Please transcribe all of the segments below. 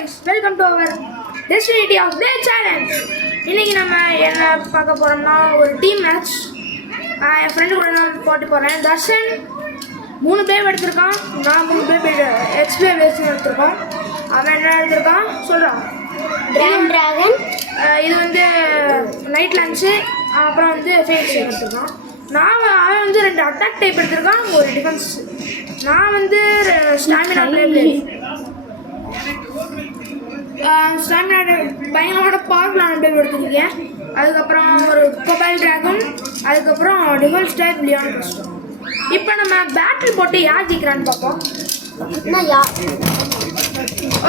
guys, welcome to our Destiny of Day Challenge. இன்னைக்கு நம்ம என்ன பார்க்க போறோம்னா ஒரு டீம் மேட்ச். என் ஃப்ரெண்டு கூட நான் போட்டு போறேன். தர்ஷன் 3 பேர் எடுத்திருக்கான், நான் 3 பேர் எக்ஸ்பிளே வேஸ்ட் எடுத்திருக்கோன். அவன் என்ன எடுத்திருக்கான் சொல்றான். டிராகன் இது வந்து நைட் லன்ச்சு, அப்புறம் வந்து ஃபேஸ் எடுத்திருக்கான். அவன் வந்து 2 அட்டாக் டைப் எடுத்திருக்கான், ஒரு டிஃபென்ஸ். நான் வந்து ஸ்டாமினா டைப் ஸ்டாமினா பயங்கரமான பவர்ஃபுல்லான டைப் எடுத்துருக்கேன். அதுக்கப்புறம் ஒரு கொபைல் டிராகன், அதுக்கப்புறம் டிஃபென்ஸ் டைப் லியான் கஸ்டம். இப்போ நம்ம பேட்டில் போட்டு யார் ஜெயிக்கிறான்னு பார்ப்போம்.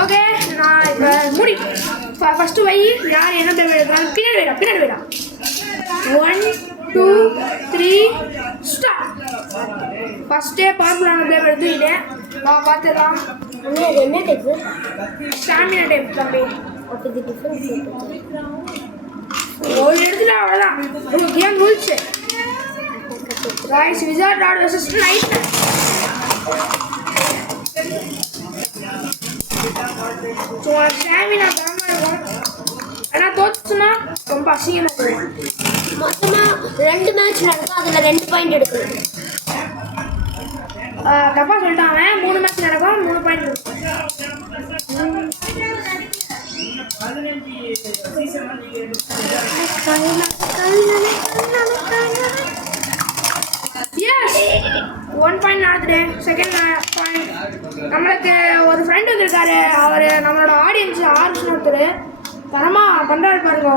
ஓகே, நான் இப்போ மூடி ஃபஸ்ட்டு வை யார் என்ன டைப் எடுக்கிறாங்க. பின்னாடி வைடா 1 2 3 ஸ்டார்ட். ஃபஸ்ட்டே பவர்ஃபுல்லான டைப் எடுத்துக்கிட்டேன். நான் பார்த்துக்கலாம். என்ன டைப்பு? ஸ்டாமினா டைப் தம்பி. அப்போ இது டிஃபரென்ஸ் ஒரு இடத்துல அவ்வளோதான். Game rules guys wizard rod versus knight. तो ஸ்டாமினா தரமா இருக்கும். ஆனா தோத்துனா ரொம்ப அசிங்கமா போகும். மொத்தமா 2 மேட்ச் நடக்கும், அதுல 2 பாயிண்ட் எடுக்கணும். தப்பா சொல்லிட்டாங்க. 3 மேட்ச் நடக்கும், 3 பாயிண்ட் இருக்கும். Yes, 1 பாயிண்ட் ஆகுது. செகண்ட் பாயிண்ட் நம்மளுக்கு ஒரு ஃப்ரெண்ட் வந்திருக்காரு. அவர் நம்மளோட ஆடியன்ஸ் ஆர்ட்ஸ் ஒருத்தர் தரமா பண்றாரு பாருங்க.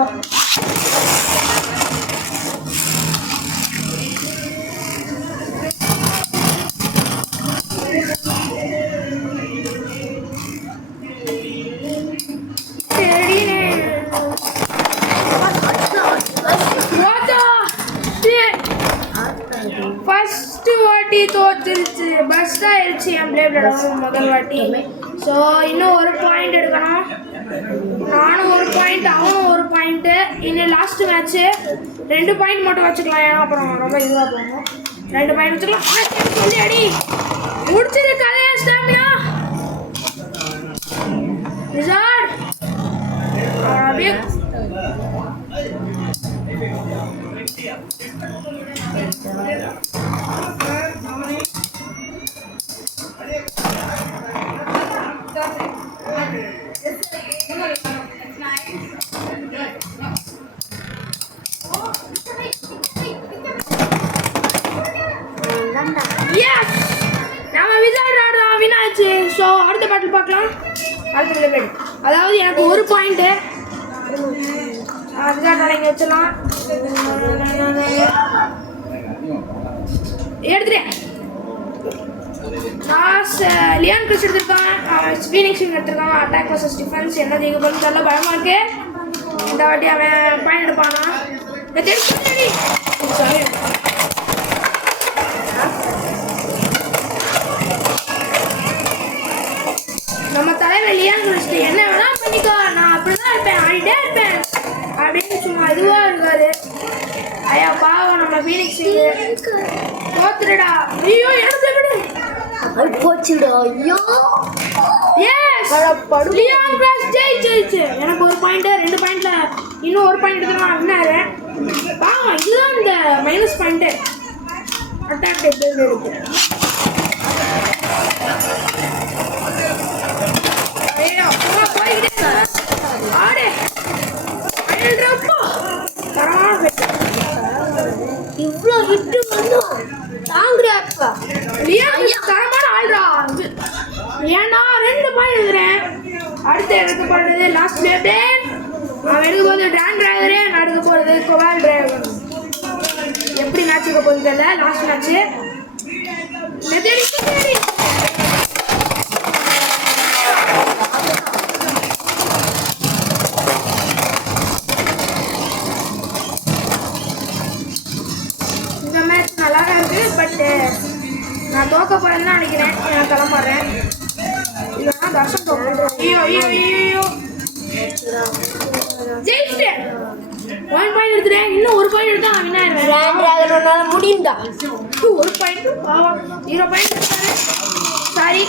ஃபர்ஸ்ட் வாட்டி தோத்துருச்சு, பஸ் ஆயிடுச்சு என் பிளேப்ல முதல் வாட்டி. ஸோ இன்னும் ஒரு பாயிண்ட் எடுக்கணும். நானும் ஒரு பாயிண்ட், அவனும் ஒரு பாயிண்ட்டு. இன்னும் லாஸ்ட் மேட்ச்சு 2 பாயிண்ட் மட்டும் வச்சுக்கலாம். ஏன்னா அப்புறம் ரொம்ப இதுவாக போகும். 2 பாயிண்ட் வச்சுக்கலாம். சொல்லி அடி முடிச்சது கதையா. ஸ்டாமினா விசார்ட் அப்படியே நம்ம விசார்ட் ஆடுறோம், வினாச்சு. ஸோ அடுத்த பேட்டில் பார்க்கலாம். அடுத்த லெவல் அதாவது எனக்கு ஒரு பாயிண்ட்டு. விசார்ட் இங்கே வச்சிடலாம். எடுத்துட்டேன். நான் லியான் கிறிஸ் எடுத்திருக்கான், ஃபீனிக்ஸ் எடுத்திருக்கான். அட்டாக் வர்சஸ் டிஃபென்ஸ் என்ன ஜெயிக்க போகணும்னு தெரியல, பயமாக இருக்கு. இந்த வாட்டி அவன் பாயிண்ட் எடுப்பானா. நம்ம தலைவர் லியான் கிறிஸ் என்ன வேணா பண்ணிக்கோ, நான் அப்படிதான் இருப்பேன், ஆடிட்டே இருப்பேன் அப்படின்னு சும்மா இதுவாக இருக்காது. ஐயா பாவம் நம்ம ஃபீனிக்ஸ் தோத்துடா. ஐயோ எடுத்து விடு. அது போச்சுடா. ஐயோ எஸ் லியான் கிறிஸ் ஜெயிச்சு. எனக்கு ஒரு பாயிண்ட், 2 பாயிண்ட்ல இன்னும் ஒரு பாயிண்ட் எடுத்து நான் வின்னாரு. பாவம் இதுதான் இந்த மைனஸ் பாயிண்ட். அட்டாக் டேபிள் இருக்கு. ஐயோ போய்கிட்டே ஆடு அயல்றப்போ தரமா இவ்வளோ விட்டு வந்தோம் தாங்குறியாப்பா. தரமான ஆள்றா. ஏன்னா 2 பாயிண்ட் எழுதுறேன். அடுத்து எடுக்க போறது லாஸ்ட் பிளே. அவன் எடுக்க போகிறது டிரான் டிராகரே, நான் எடுக்க போகிறது கொபால் டிராகன். எப்படி மேட்ச் இருக்க போகுது தெரியல. லாஸ்ட் மேட்ச்சு இந்த மேட்ச் நல்லா தான் இருக்கு. பட்டு நான் தோக்க போறேன்னு தான் நினைக்கிறேன். நான் கிளம்புறேன். இல்லைன்னா தர்ஷன் தோக்க. ஐயோ ஐயோ ஐயோ ஜெயிச்சிட்டேன். 1 பாயிண்ட் எடுத்துட்டேன். இன்னும் ஒரு பாயிண்ட் எடுத்தா நான் வின்னாயிருவேன். முடியும்டா. ஒரு பாயிண்ட் 0 பாயிண்ட். Sorry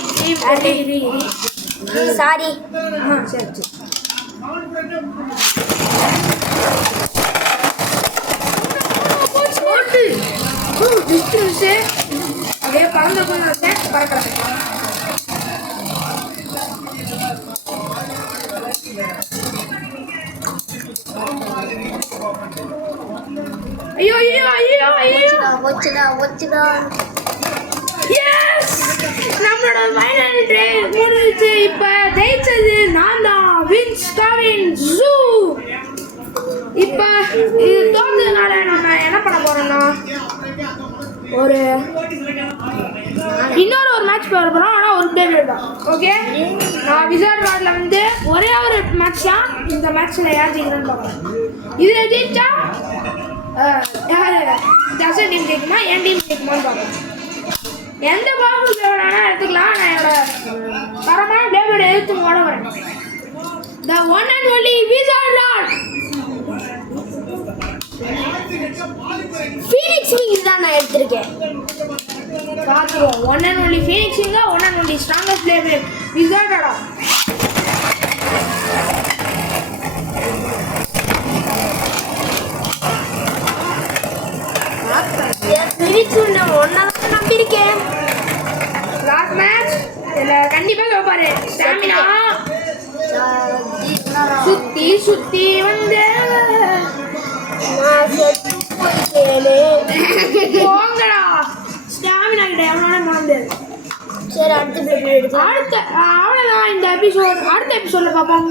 sorry. சரி சரி. போட்டு டிஸ்டன்ஸு அப்படியே பறந்து வச்சேன் பறக்கிறேன். ஐயோ ஐயோ ஐயோ ஐயோ வச்சுடா. எஸ், நம்மளோட ஃபைனல் டே முடிஞ்சிச்சு. இப்போ ஜெயிச்சது நான் தான், வின்ஸ் கவின் ஜூ. இப்போ இது தோற்றதுனால நம்ம என்ன பண்ண போறோம்னா இன்னொரு மேட்ச் போட போகிறோம். ஆனால் ஒரு பேர் தான். ஓகே, நான் விசார்ட் ராட்ல வந்து ஒரே ஒரு மேட்ச் தான். இந்த மேட்ச்சில் யார் ஜெயிக்கிறேன்னு பார்க்குறேன். இதில் ஜெயிச்சா யார் தசன் டீம் ஜெயிக்குமா என் டீம் ஜெயிக்குமான்னு பார்க்குறேன். எந்த பாபு வேணா எடுத்துக்கலாம். நான் என்னோட தரமான பேபோட எடுத்து ஓட வரேன். The one and only Wizard Lord. Phoenix wings தான் நான் எடுத்திருக்கேன். பார்த்துருவோம். ஒன் அண்ட் ஒன்லி ஃபீனிக்ஸ் விங்கா, one and only strongest player Wizard Lord. Phoenix நான் ஒன்னாதான் நம்பியிருக்கேன். லாஸ்ட் மேட்ச் இதில் கண்டிப்பாக கேட்பாரு. ஸ்டாமினா சுற்றி சுற்றி வந்து போங்கடா. ஸ்டாமினா கிட்ட எவனோட மாந்து. சரி, அடுத்த பிளேட் எடுக்கலாம். அவ்வளோதான் இந்த எபிசோட். அடுத்த எபிசோடில் பார்ப்போம்.